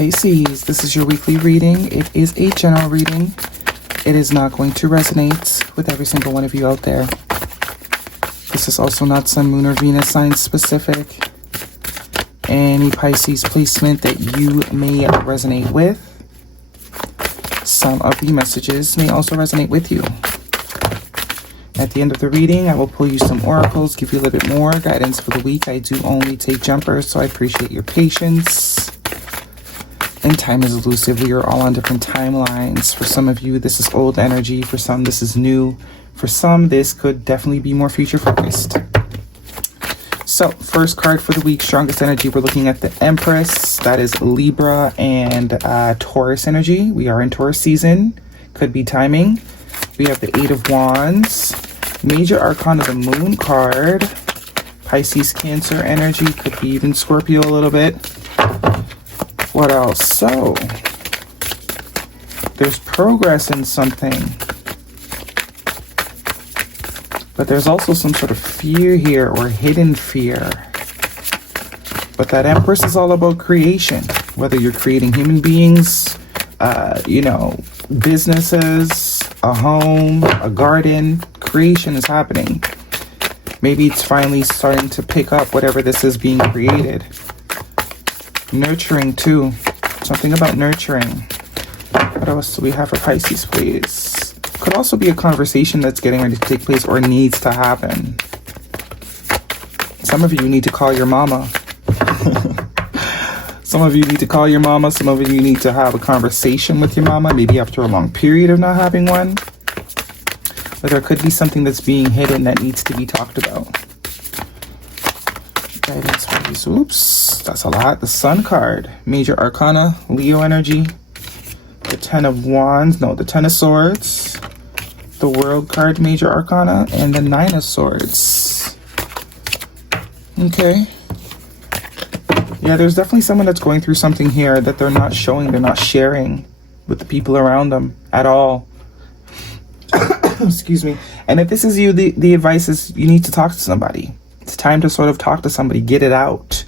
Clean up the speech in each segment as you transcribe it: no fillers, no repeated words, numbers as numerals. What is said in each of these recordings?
Pisces, this is your weekly reading. It is a general reading. It is not going to resonate with every single one of you out there. This is also not Sun, Moon, or Venus sign specific. Any Pisces placement that you may resonate with, some of the messages may also resonate with you. At the end of the reading, I will pull you some oracles, give you a little bit more guidance for the week. I do only take jumpers, so I appreciate your patience. And time is elusive. We are all on different timelines. For some of you, this is old energy. For some, this is new. For some, this could definitely be more future focused. So, first card for the week, strongest energy. We're looking at the Empress. That is Libra and Taurus energy. We are in Taurus season. Could be timing. We have the Eight of Wands. Major Arcana, the Moon card. Pisces, Cancer energy. Could be even Scorpio a little bit. What else? So, there's progress in something. But there's also some sort of fear here, or hidden fear. But that Empress is all about creation. Whether you're creating human beings, businesses, a home, a garden, creation is happening. Maybe it's finally starting to pick up whatever this is being created. Nurturing too. Something about nurturing. What else do we have for Pisces, please? Could also be a conversation that's getting ready to take place or needs to happen. Some of you need to call your mama. Some of you need to call your mama. Some of you need to have a conversation with your mama, maybe after a long period of not having one. But there could be something that's being hidden that needs to be talked about. Guidance, please. Oops, that's a lot. The Sun card, Major Arcana, Leo energy. The Ten of Wands, no, the Ten of Swords. The World card, Major Arcana, and the Nine of Swords. Okay. Yeah, there's definitely someone that's going through something here that they're not showing, they're not sharing with the people around them at all. Excuse me. And if this is you, the advice is you need to talk to somebody. It's time to sort of talk to somebody, get it out.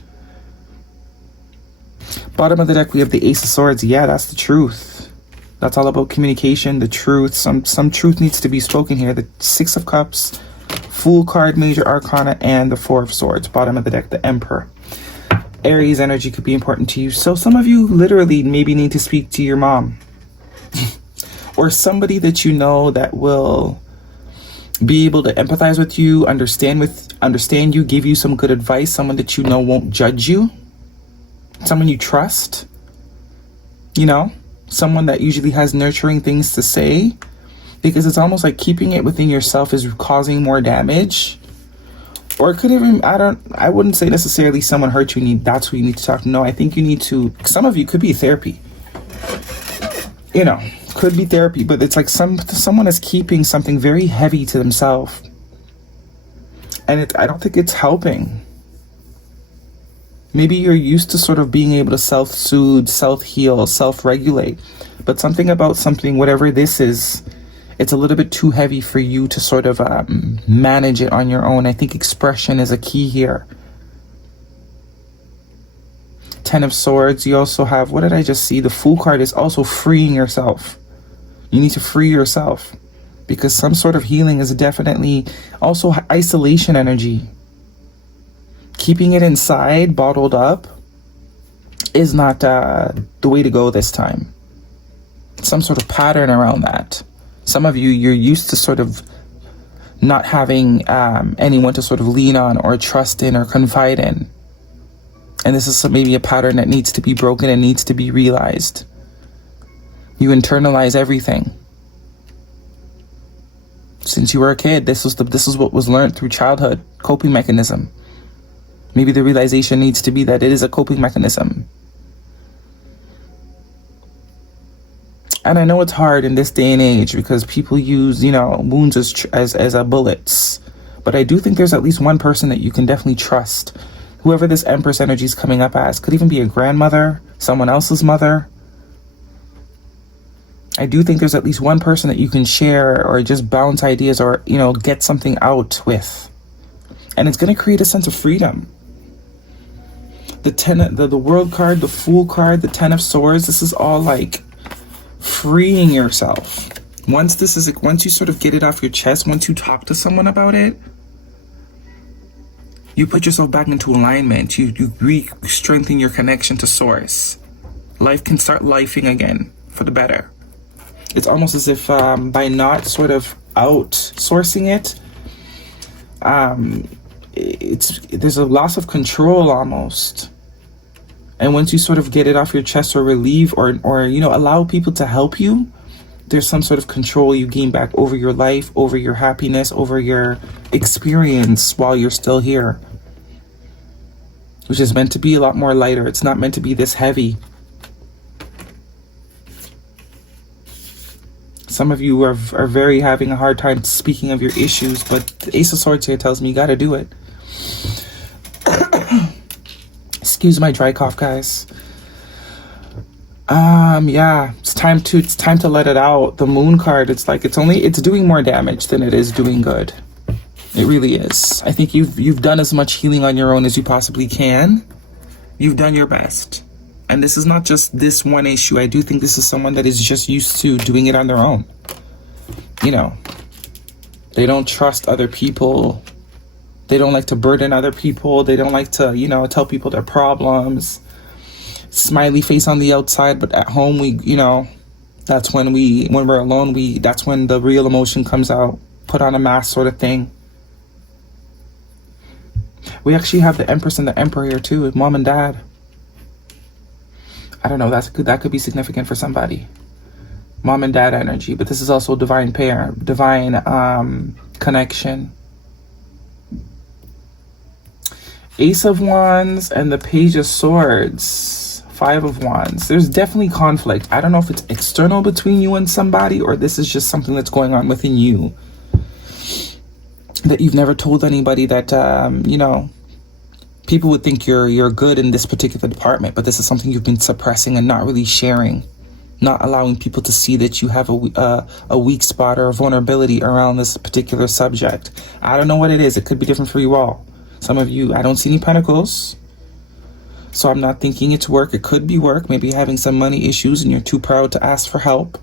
Bottom of the deck, we have the Ace of Swords. Yeah, that's the truth. That's all about communication, the truth. Some truth needs to be spoken here. The Six of Cups, Fool card, Major Arcana, and the Four of Swords. Bottom of the deck, the Emperor. Aries energy could be important to you. So some of you literally maybe need to speak to your mom. Or somebody that you know that will be able to empathize with you, understand you, give you some good advice. Someone that you know won't judge you. Someone you trust. You know? Someone that usually has nurturing things to say. Because it's almost like keeping it within yourself is causing more damage. Or it could even, I wouldn't say necessarily someone hurt you, that's who you need to talk to. No, I think you need to, some of you could be therapy. You know, could be therapy, but it's like someone is keeping something very heavy to themselves. And I don't think it's helping. Maybe you're used to sort of being able to self-soothe, self-heal, self-regulate. But something about something, whatever this is, it's a little bit too heavy for you to sort of manage it on your own. I think expression is a key here. Ten of Swords. You also have, what did I just see? The Fool card is also freeing yourself. You need to free yourself. Because some sort of healing is definitely also isolation energy. Keeping it inside, bottled up, is not the way to go this time. Some sort of pattern around that. Some of you, you're used to sort of not having anyone to sort of lean on or trust in or confide in. And this is maybe a pattern that needs to be broken and needs to be realized. You internalize everything. Since you were a kid, this is what was learned through childhood, coping mechanism. Maybe the realization needs to be that it is a coping mechanism. And I know it's hard in this day and age because people use, wounds as bullets. But I do think there's at least one person that you can definitely trust. Whoever this Empress energy is coming up as could even be a grandmother, someone else's mother. I do think there's at least one person that you can share or just bounce ideas or, get something out with. And it's going to create a sense of freedom. the world card, the Fool card, the Ten of Swords. This is all like freeing yourself. Once you sort of get it off your chest, once you talk to someone about it, you put yourself back into alignment. You re-strengthen your connection to source. Life can start lifing again for the better. It's almost as if by not sort of outsourcing it, there's a loss of control almost. And once you sort of get it off your chest or relieve or allow people to help you, there's some sort of control you gain back over your life, over your happiness, over your experience while you're still here, which is meant to be a lot more lighter. It's not meant to be this heavy. Some of you are very having a hard time speaking of your issues, but the Ace of Swords here tells me you got to do it. Excuse my dry cough, guys. Yeah, it's time to let it out. The Moon card, it's like it's doing more damage than it is doing good. It really is. I think you've done as much healing on your own as you possibly can. You've done your best. And this is not just this one issue. I do think this is someone that is just used to doing it on their own. They don't trust other people. They don't like to burden other people. They don't like to, tell people their problems. Smiley face on the outside, but at home that's when we're alone, that's when the real emotion comes out. Put on a mask sort of thing. We actually have the Empress and the Emperor here too, mom and dad. I don't know, that could be significant for somebody. Mom and dad energy, but this is also divine pair, divine connection. Ace of Wands and the Page of Swords, Five of Wands. There's definitely conflict. I don't know if it's external between you and somebody, or this is just something that's going on within you that you've never told anybody, that people would think you're good in this particular department, but this is something you've been suppressing and not really sharing, not allowing people to see that you have a weak spot or a vulnerability around this particular subject. I don't know what it is. It could be different for you all. Some of you, I don't see any pentacles, so I'm not thinking it's work. It could be work. Maybe you're having some money issues and you're too proud to ask for help,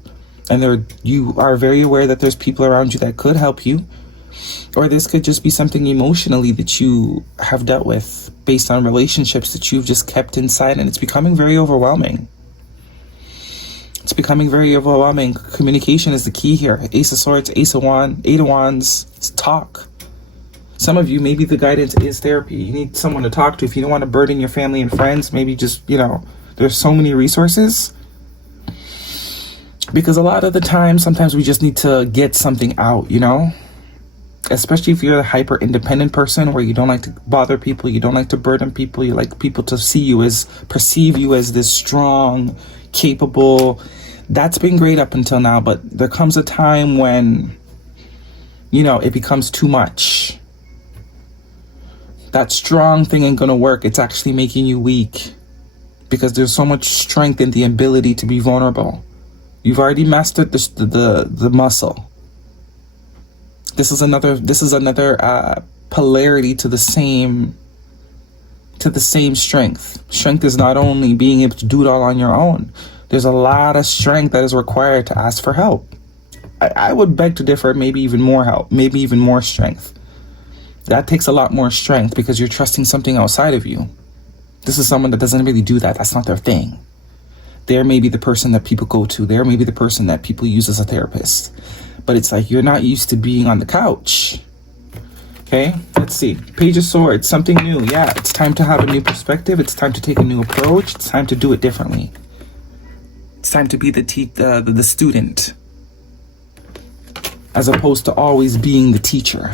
and you are very aware that there's people around you that could help you. Or this could just be something emotionally that you have dealt with based on relationships that you've just kept inside, and it's becoming very overwhelming. It's becoming very overwhelming. Communication is the key here. Ace of Swords, Ace of Wands, Eight of Wands. It's talk. Some of you, maybe the guidance is therapy. You need someone to talk to. If you don't want to burden your family and friends, maybe just, there's so many resources. Because a lot of the time, sometimes we just need to get something out, Especially if you're a hyper independent person where you don't like to bother people, you don't like to burden people, you like people to perceive you as this strong, capable. That's been great up until now, but there comes a time when, it becomes too much. That strong thing ain't gonna work. It's actually making you weak because there's so much strength in the ability to be vulnerable. You've already mastered the muscle. This is another polarity to the same strength. Strength is not only being able to do it all on your own. There's a lot of strength that is required to ask for help. I would beg to differ, maybe even more help, maybe even more strength. That takes a lot more strength because you're trusting something outside of you. This is someone that doesn't really do that. That's not their thing. They're maybe the person that people go to. They're maybe the person that people use as a therapist. But it's like you're not used to being on the couch. Okay, let's see. Page of Swords, something new. Yeah, it's time to have a new perspective. It's time to take a new approach. It's time to do it differently. It's time to be the student, as opposed to always being the teacher.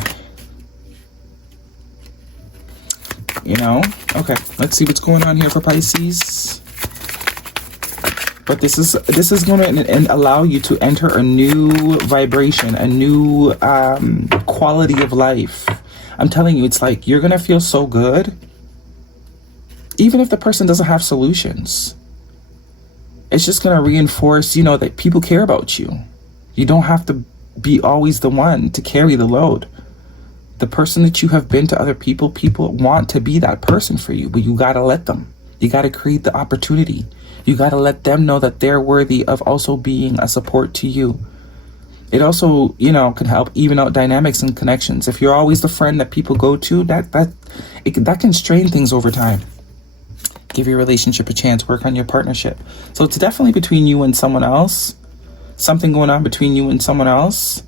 Okay, let's see what's going on here for Pisces. But this is going to allow you to enter a new vibration, a new quality of life. I'm telling you, it's like you're going to feel so good, even if the person doesn't have solutions. It's just going to reinforce, that people care about you. You don't have to be always the one to carry the load. The person that you have been to other people want to be that person for you, but you got to let them. You got to create the opportunity. You got to let them know that they're worthy of also being a support to you. It also, you know, can help even out dynamics and connections. If you're always the friend that people go to, that can strain things over time. Give your relationship a chance. Work on your partnership. So it's definitely between you and someone else. Something going on between you and someone else.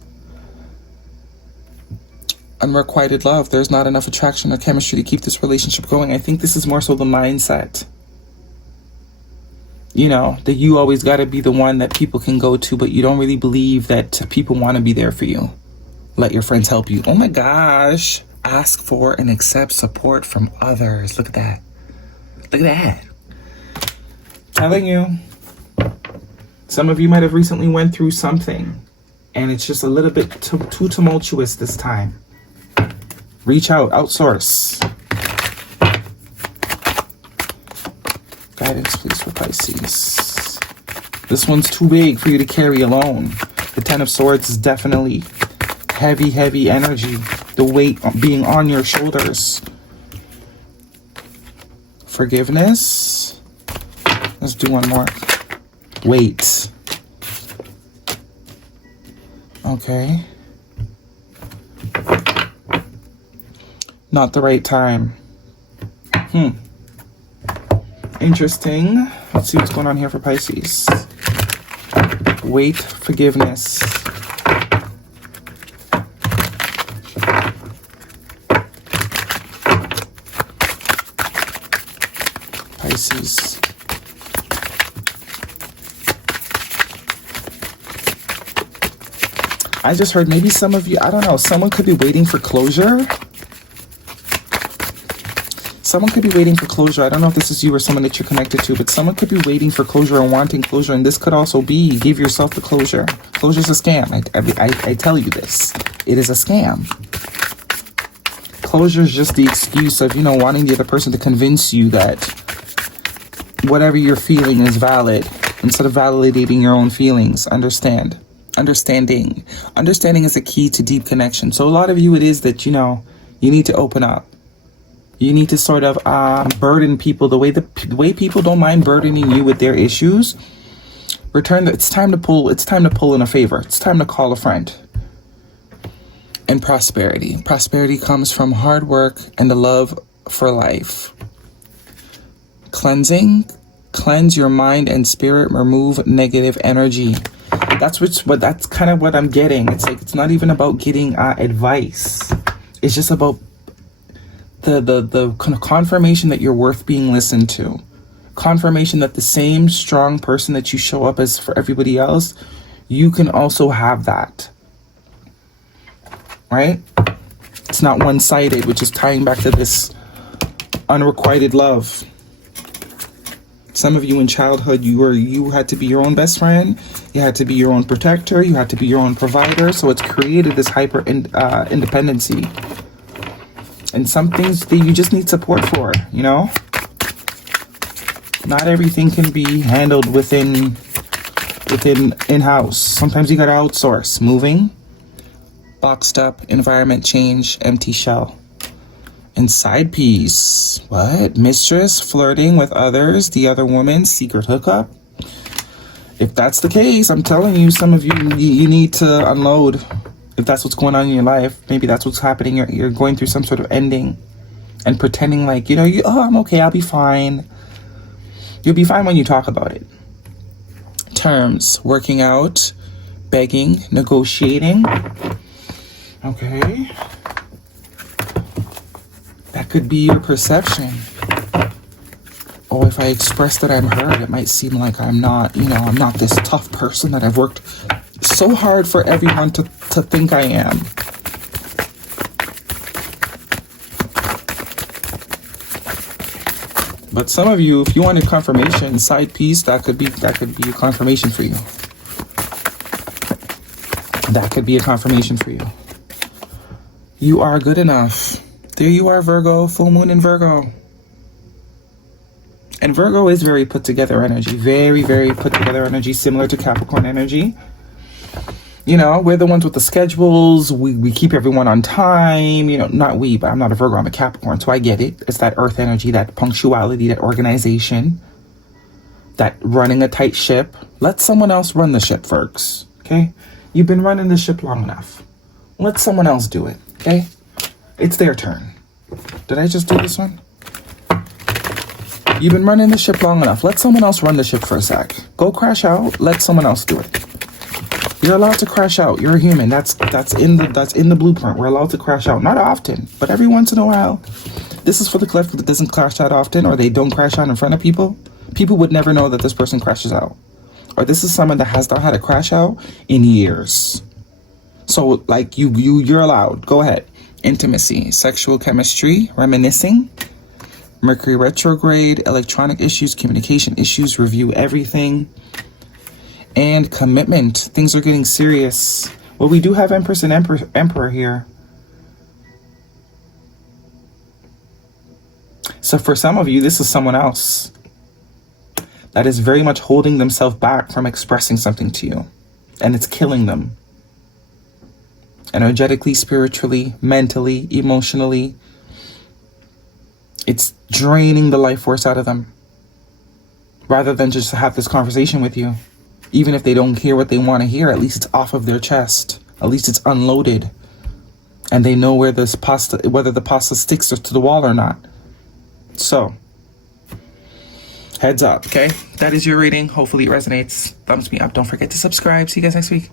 Unrequited love. There's not enough attraction or chemistry to keep this relationship going. I think this is more so the mindset. You know, that you always got to be the one that people can go to, but you don't really believe that people want to be there for you. Let your friends help you. Oh my gosh. Ask for and accept support from others. Look at that. Look at that. Telling you. Some of you might have recently went through something, and it's just a little bit too tumultuous this time. Reach out. Outsource. Guidance, please, for Pisces. This one's too big for you to carry alone. The Ten of Swords is definitely heavy, heavy energy. The weight being on your shoulders. Forgiveness. Let's do one more. Wait. Okay. Not the right time. Interesting. Let's see what's going on here for Pisces. Wait, forgiveness. Pisces. I just heard maybe some of you, I don't know, someone could be waiting for closure. Someone could be waiting for closure. I don't know if this is you or someone that you're connected to, but someone could be waiting for closure and wanting closure. And this could also be, give yourself the closure. Closure's a scam. I tell you this. It is a scam. Closure is just the excuse of, you know, wanting the other person to convince you that whatever you're feeling is valid instead of validating your own feelings. Understanding is a key to deep connection. So a lot of you, it is that, you know, you need to open up. You need to sort of burden people the way people don't mind burdening you with their issues. It's time to pull in a favor. It's time to call a friend. And prosperity. Prosperity comes from hard work and the love for life. Cleanse your mind and spirit. Remove negative energy. That's kind of what I'm getting. It's like, it's not even about getting advice. It's just about the confirmation that you're worth being listened to. Confirmation that the same strong person that you show up as for everybody else, you can also have that. Right? It's not one-sided, which is tying back to this unrequited love. Some of you in childhood, you had to be your own best friend. You had to be your own protector. You had to be your own provider. So it's created this hyper independency. And some things that you just need support for, you know? Not everything can be handled within in-house. Sometimes you gotta outsource. Moving, boxed up, environment change, empty shell. Inside piece. What? Mistress, flirting with others, the other woman, secret hookup. If that's the case, I'm telling you, some of you need to unload. If that's what's going on in your life, maybe that's what's happening. You're going through some sort of ending and pretending like, you know, I'm okay, I'll be fine. You'll be fine when you talk about it. Terms, working out, begging, negotiating. Okay. That could be your perception. Oh, if I express that I'm hurt, it might seem like I'm not, you know, I'm not this tough person that I've worked so hard for everyone to think I am. But some of you, if you wanted confirmation, side piece, that could be a confirmation for you. That could be a confirmation for you. You are good enough. There you are, Virgo, full moon in Virgo. And Virgo is very put together energy, very, very put together energy, similar to Capricorn energy. You know, we're the ones with the schedules. We keep everyone on time. You know, not we, but I'm not a Virgo, I'm a Capricorn, so I get it. It's that earth energy, that punctuality, that organization, that running a tight ship. Let someone else run the ship, Virgs, okay? You've been running the ship long enough. Let someone else do it, okay? It's their turn. Did I just do this one? You've been running the ship long enough. Let someone else run the ship for a sec. Go crash out. Let someone else do it. You're allowed to crash out. You're a human. That's in the blueprint. We're allowed to crash out. Not often, but every once in a while. This is for the collective that doesn't crash out often, or they don't crash out in front of people. People would never know that this person crashes out. Or this is someone that has not had a crash out in years. So like you're allowed. Go ahead. Intimacy, sexual chemistry, reminiscing, Mercury retrograde, electronic issues, communication issues, review everything. And commitment. Things are getting serious. Well, we do have Empress and Emperor here. So for some of you, this is someone else that is very much holding themselves back from expressing something to you. And it's killing them. Energetically, spiritually, mentally, emotionally. It's draining the life force out of them. Rather than just have this conversation with you. Even if they don't hear what they want to hear, at least it's off of their chest. At least it's unloaded. And they know where this pasta, whether the pasta sticks to the wall or not. So, heads up, okay? That is your reading. Hopefully it resonates. Thumbs me up. Don't forget to subscribe. See you guys next week.